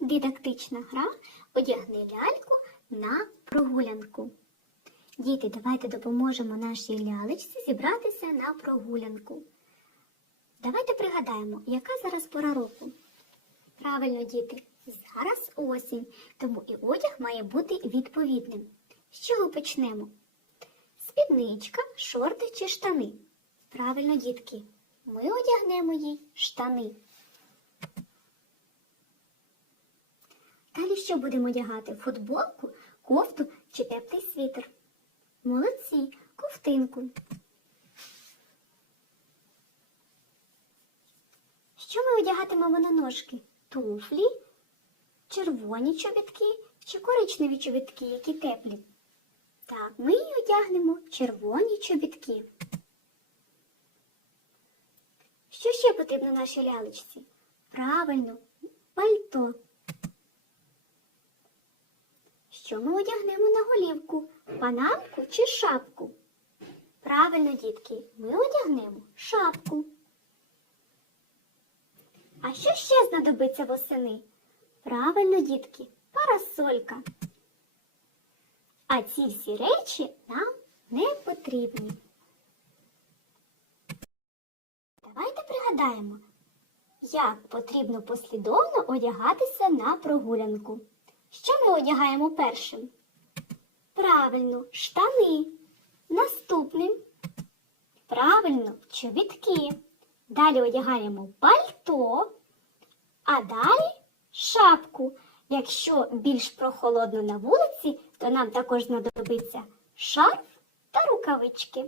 Дидактична гра одягни ляльку на прогулянку. Діти, давайте допоможемо нашій лялечці зібратися на прогулянку. Давайте пригадаємо, яка зараз пора року. Правильно, діти, зараз осінь, тому і одяг має бути відповідним. З чого почнемо? Спідничка, шорти чи штани? Правильно, дітки, ми одягнемо їй штани. Далі що будемо одягати? Футболку, кофту чи теплий світер? Молодці, ковтинку. Що ми одягатимемо на ножки? Туфлі, червоні чобітки чи коричневі чобітки, які теплі? Так, ми їй одягнемо червоні чобітки. Що ще потрібно нашій лялечці? Правильно, пальто. Що ми одягнемо на голівку? Панамку чи шапку? Правильно, дітки, ми одягнемо шапку. А що ще знадобиться восени? Правильно, дітки, парасолька. А ці всі речі нам не потрібні. Давайте пригадаємо, як потрібно послідовно одягатися на прогулянку. Що ми одягаємо першим? Правильно, штани. Наступним. Правильно, чобітки. Далі одягаємо пальто, а далі шапку. Якщо більш прохолодно на вулиці, то нам також знадобиться шарф та рукавички.